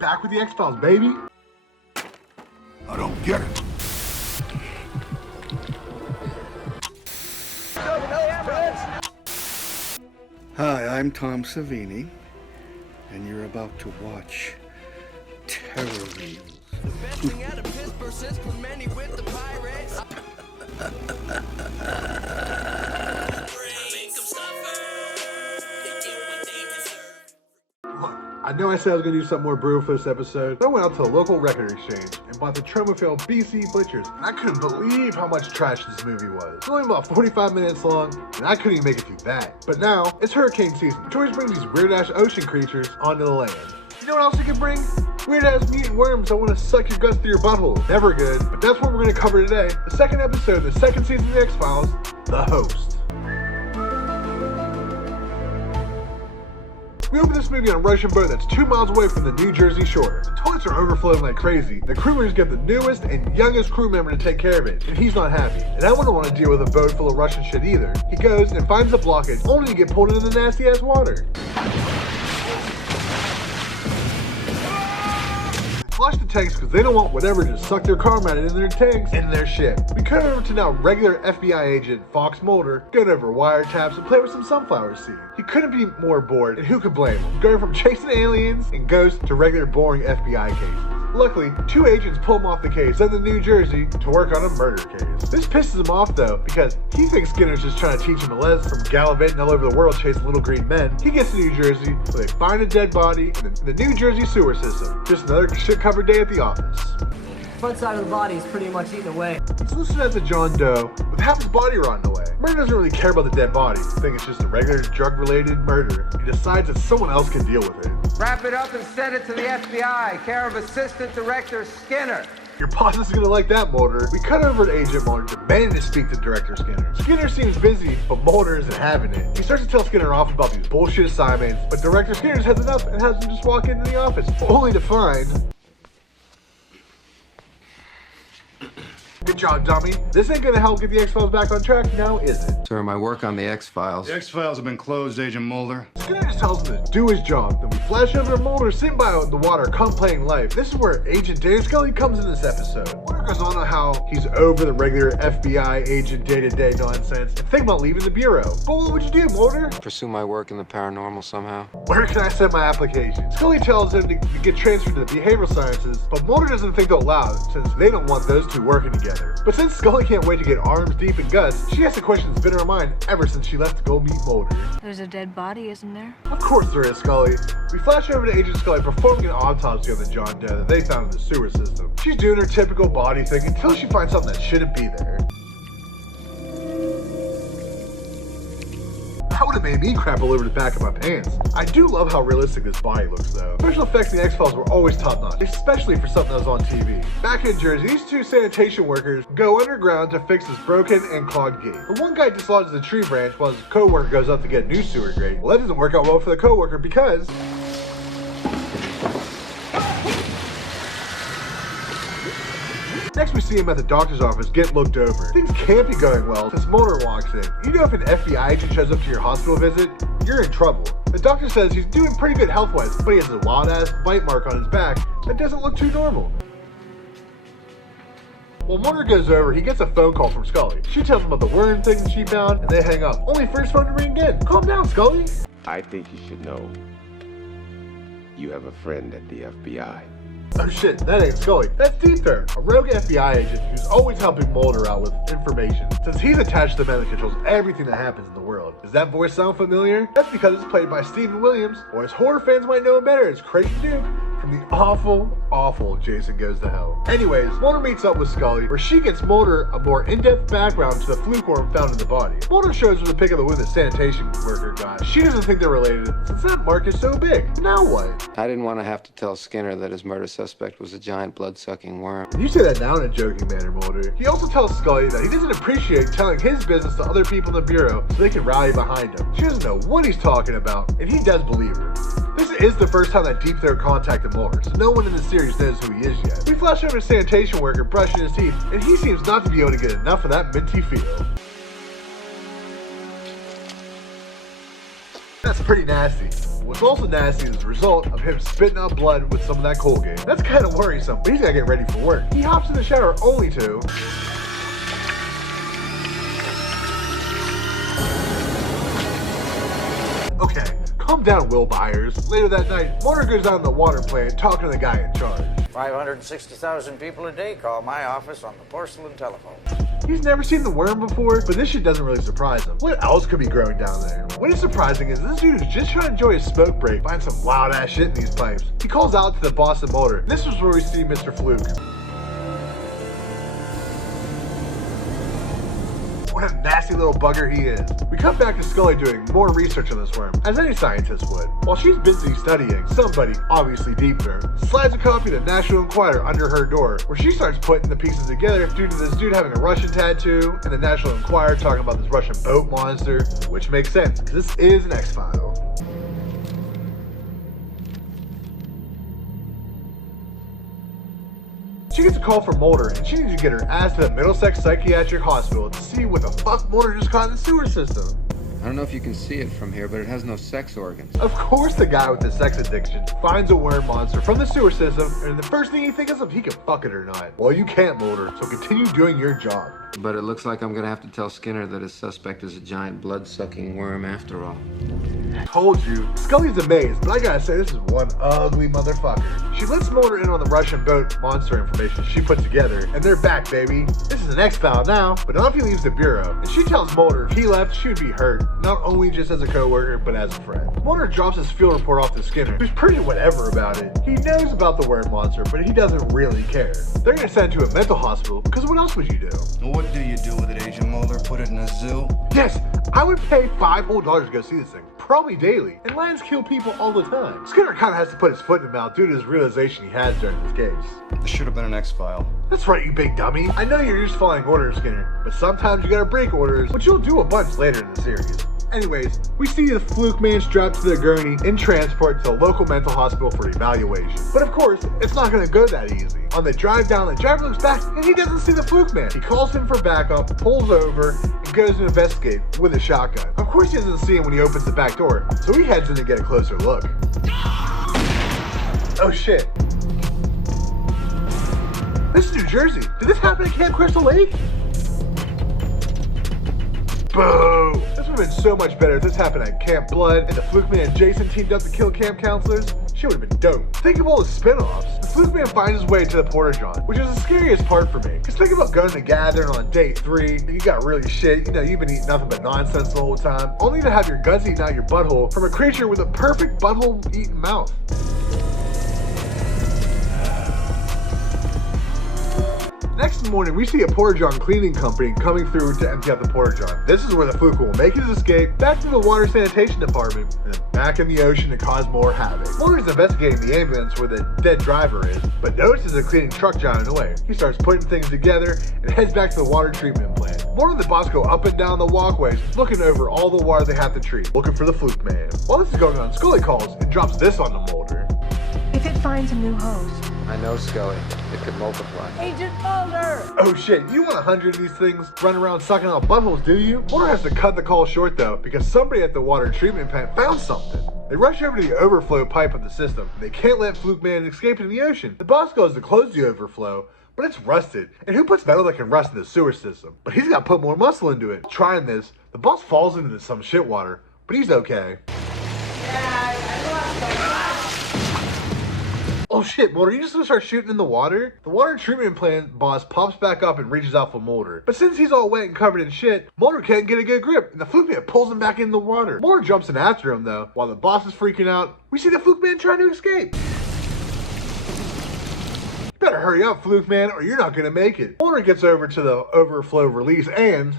back with the X-Files, baby. I don't get it. Hi, I'm Tom Savini, and you're about to watch Terror Reels. The best thing out of Pittsburgh since Clemente with the Pirates. Look, I know I said I was going to do something more brutal for this episode, but I went out to the local record exchange and bought the Tromafil BC Butchers, and I couldn't believe how much trash this movie was. It's only about 45 minutes long, and I couldn't even make it through that. But now, it's hurricane season. Toys bring these weird-ass ocean creatures onto the land. You know what else you can bring? Weird-ass mutant worms that want to suck your guts through your butthole. Never good, but that's what we're going to cover today. The second episode of the second season of the X-Files, The Host. We open this movie on a Russian boat that's 2 miles away from the New Jersey shore. The toilets are overflowing like crazy. The crew members get the newest and youngest crew member to take care of it, and he's not happy. And I wouldn't want to deal with a boat full of Russian shit either. He goes and finds a blockage, only to get pulled into the nasty-ass water. Flush the tanks because they don't want whatever to suck their karma out in their tanks in their ship. We cut over to now regular FBI agent Fox Mulder going over wiretaps and play with some sunflower seed. He couldn't be more bored, and who could blame him? Going from chasing aliens and ghosts to regular boring FBI cases. Luckily, 2 agents pull him off the case, send to New Jersey to work on a murder case. This pisses him off though, because he thinks Skinner's just trying to teach him a lesson from gallivanting all over the world chasing little green men. He gets to New Jersey, where they find a dead body in the New Jersey sewer system. Just another shit-covered day at the office. Front side of the body is pretty much eaten away. He's listening at the John Doe with half his body rotting away. Murder doesn't really care about the dead body. I think it's just a regular drug-related murder. He decides that someone else can deal with it. Wrap it up and send it to the FBI, care of Assistant Director Skinner. Your boss is gonna like that, Mulder. We cut over to Agent Mulder, demanding to speak to Director Skinner. Skinner seems busy, but Mulder isn't having it. He starts to tell Skinner off about these bullshit assignments, but Director Skinner just has enough and has him just walk into the office, only to find... Good job, dummy. This ain't gonna help get the X-Files back on track, now is it? Sir, my work on the X-Files. The X-Files have been closed, Agent Mulder. Skinner just tells him to do his job. Then we flash over to Mulder sitting by out in the water, contemplating life. This is where Agent Dana Scully comes in this episode. Mulder goes on how he's over the regular FBI agent day-to-day nonsense and think about leaving the bureau. But what would you do, Mulder? Pursue my work in the paranormal somehow. Where can I send my application? Scully tells him to get transferred to the behavioral sciences, but Mulder doesn't think they'll allow it since they don't want those two working together. But since Scully can't wait to get arms deep in Gus, she has a question that's been in her mind ever since she left to go meet Mulder. There's a dead body, isn't there? Of course there is, Scully. We flash over to Agent Scully performing an autopsy on the John Doe that they found in the sewer system. She's doing her typical body thing until she finds something that shouldn't be there. That would have made me crap all over the back of my pants. I do love how realistic this body looks though. Special effects in the X-Files were always top notch, especially for something that was on TV. Back in Jersey, these 2 sanitation workers go underground to fix this broken and clogged gate. The one guy dislodges a tree branch while his co-worker goes up to get a new sewer grate. Well, that doesn't work out well for the co-worker because... Next we see him at the doctor's office getting looked over. Things can't be going well since Mulder walks in. You know if an FBI agent shows up to your hospital visit, you're in trouble. The doctor says he's doing pretty good health-wise, but he has a wild-ass bite mark on his back that doesn't look too normal. While Mulder goes over, he gets a phone call from Scully. She tells him about the worm thing she found, and they hang up. Only for his phone to ring again. Calm down, Scully. I think you should know you have a friend at the FBI. Oh shit, that ain't Scully. That's Deep Throat, a rogue FBI agent who's always helping Mulder out with information. Since he's attached to the man that controls everything that happens in the world. Does that voice sound familiar? That's because it's played by Stephen Williams, or as horror fans might know him better, it's Creighton Duke from the awful Jason Goes to Hell. Anyways, Mulder meets up with Scully, where she gets Mulder a more in-depth background to the fluke worm found in the body. Mulder shows her the pic of the wound the sanitation worker got. She doesn't think they're related, since that mark is so big. Now what? I didn't want to have to tell Skinner that his murder suspect was a giant blood-sucking worm. You say that now in a joking manner, Mulder. He also tells Scully that he doesn't appreciate telling his business to other people in the Bureau so they can rally behind him. She doesn't know what he's talking about, and he does believe her. This is the first time that Deep Throat contacted Mulder, so no one in the series knows who he is yet. We flash over to a sanitation worker brushing his teeth, and he seems not to be able to get enough of that minty feel. That's pretty nasty. What's also nasty is the result of him spitting up blood with some of that Colgate. That's kind of worrisome, but he's gotta get ready for work. He hops in the shower only to... Okay, calm down, Will Byers. Later that night, Mulder goes down to the water plant talking to the guy in charge. 560,000 people a day call my office on the porcelain telephone. He's never seen the worm before, but this shit doesn't really surprise him. What else could be growing down there? What is surprising is this dude is just trying to enjoy his smoke break, find some wild ass shit in these pipes. He calls out to the boss of Mulder. This is where we see Mr. Fluke. What a nasty little bugger he is. We come back to Scully doing more research on this worm, as any scientist would. While she's busy studying, somebody, obviously deep throat, slides a copy of the National Enquirer under her door, where she starts putting the pieces together due to this dude having a Russian tattoo, and the National Enquirer talking about this Russian boat monster, which makes sense, because this is an X-File. She gets a call from Mulder, and she needs to get her ass to the Middlesex Psychiatric Hospital to see what the fuck Mulder just caught in the sewer system. I don't know if you can see it from here, but it has no sex organs. Of course the guy with the sex addiction finds a worm monster from the sewer system, and the first thing he thinks is if he can fuck it or not. Well, you can't, Mulder, so continue doing your job. But it looks like I'm gonna have to tell Skinner that his suspect is a giant blood-sucking worm after all. Told you. Scully's amazed, but I gotta say this is one ugly motherfucker. She lets Mulder in on the Russian boat monster information she put together, and they're back, baby. This is an X-File now, but not if he leaves the bureau. And she tells Mulder if he left, she would be hurt, not only just as a co-worker, but as a friend. Mulder drops his field report off to Skinner, who's pretty whatever about it. He knows about the worm monster, but he doesn't really care. They're gonna send him to a mental hospital, because what else would you do? What do you do with it, Agent Mulder? Put it in a zoo? Yes, I would pay $5 whole to go see this thing, probably daily, and lions kill people all the time. Skinner kind of has to put his foot in the mouth due to his realization he has during this case. This should have been an X-File. That's right, you big dummy. I know you're just following orders, Skinner, but sometimes you gotta break orders, which you'll do a bunch later in the series. Anyways, we see the Fluke man strapped to the gurney in transport to a local mental hospital for evaluation. But of course, it's not gonna go that easy. On the drive down, the driver looks back and he doesn't see the Fluke man. He calls him for backup, pulls over, and goes to investigate with a shotgun. Of course he doesn't see him when he opens the back door, so he heads in to get a closer look. Oh shit. This is New Jersey. Did this happen at Camp Crystal Lake? Boo! This would have been so much better if this happened at Camp Blood and the Fluke Man and Jason teamed up to kill camp counselors. Shit would have been dope. Think of all the spin-offs. The Fluke Man finds his way to the Porta-John, which is the scariest part for me. Cause think about going to Gathering on day 3, and you got really shit, you know, you've been eating nothing but nonsense the whole time, only to have your guts eaten out your butthole from a creature with a perfect butthole-eaten mouth. Next morning, we see a Porta-John cleaning company coming through to empty out the Porta-John. This is where the Fluke will make his escape back to the water sanitation department and then back in the ocean to cause more havoc. Mulder's investigating the ambulance where the dead driver is, but notices a cleaning truck driving away. He starts putting things together and heads back to the water treatment plant. Mulder and the boss go up and down the walkways, looking over all the water they have to treat, looking for the Fluke man. While this is going on, Scully calls and drops this on the Mulder. If it finds a new host. I know, Scully. It could multiply. Agent Mulder! Oh shit, you want 100 of these things running around sucking out buttholes, do you? Mulder has to cut the call short though, because somebody at the water treatment plant found something. They rush over to the overflow pipe of the system. They can't let Fluke Man escape into the ocean. The boss goes to close the overflow, but it's rusted. And who puts metal that can rust in the sewer system? But he's got to put more muscle into it. Trying this, the boss falls into some shit water, but he's okay. Oh shit, Mulder, you just gonna start shooting in the water? The water treatment plant boss pops back up and reaches out for Mulder. But since he's all wet and covered in shit, Mulder can't get a good grip, and the Fluke Man pulls him back in the water. Mulder jumps in after him though. While the boss is freaking out, we see the Fluke Man trying to escape. You better hurry up, Fluke Man, or you're not gonna make it. Mulder gets over to the overflow release and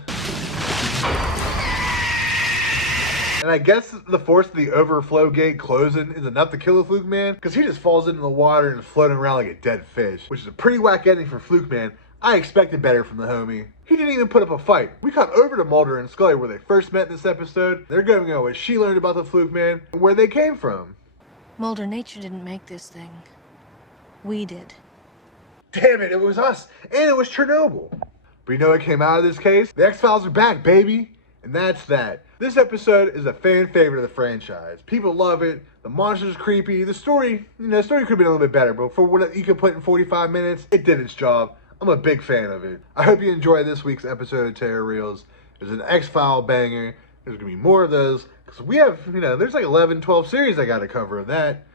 I guess the force of the overflow gate closing is enough to kill the Fluke Man, because he just falls into the water and is floating around like a dead fish, which is a pretty whack ending for Fluke Man. I expected better from the homie. He didn't even put up a fight. We cut over to Mulder and Scully where they first met in this episode. They're going to go what she learned about the Fluke Man and where they came from. Mulder, nature didn't make this thing. We did. Damn it, it was us, and it was Chernobyl. But you know what came out of this case? The X-Files are back, baby. And that's that. This episode is a fan favorite of the franchise. People love it. The monster's creepy. The story, the story could have been a little bit better, but for what you could put in 45 minutes, it did its job. I'm a big fan of it. I hope you enjoyed this week's episode of Terror Reels. There's an X-File banger. There's going to be more of those. Because we have, there's like 11, 12 series I got to cover of that.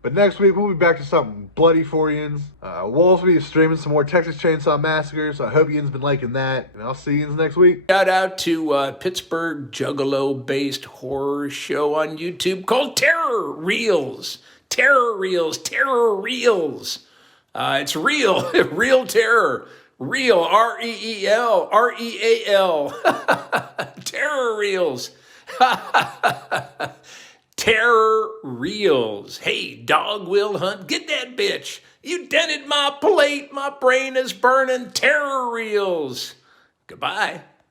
But next week, we'll be back to something bloody for yins. We'll also be streaming some more Texas Chainsaw Massacre, so I hope yins been liking that. And I'll see yins next week. Shout out to Pittsburgh Juggalo-based horror show on YouTube called Terror Reels. Terror Reels. Terror Reels. It's real. Real terror. Real. R-E-E-L. R-E-A-L. Terror Reels. Terror Reels. Hey, Dog Will Hunt, get that bitch. You dented my plate. My brain is burning. Terror Reels. Goodbye.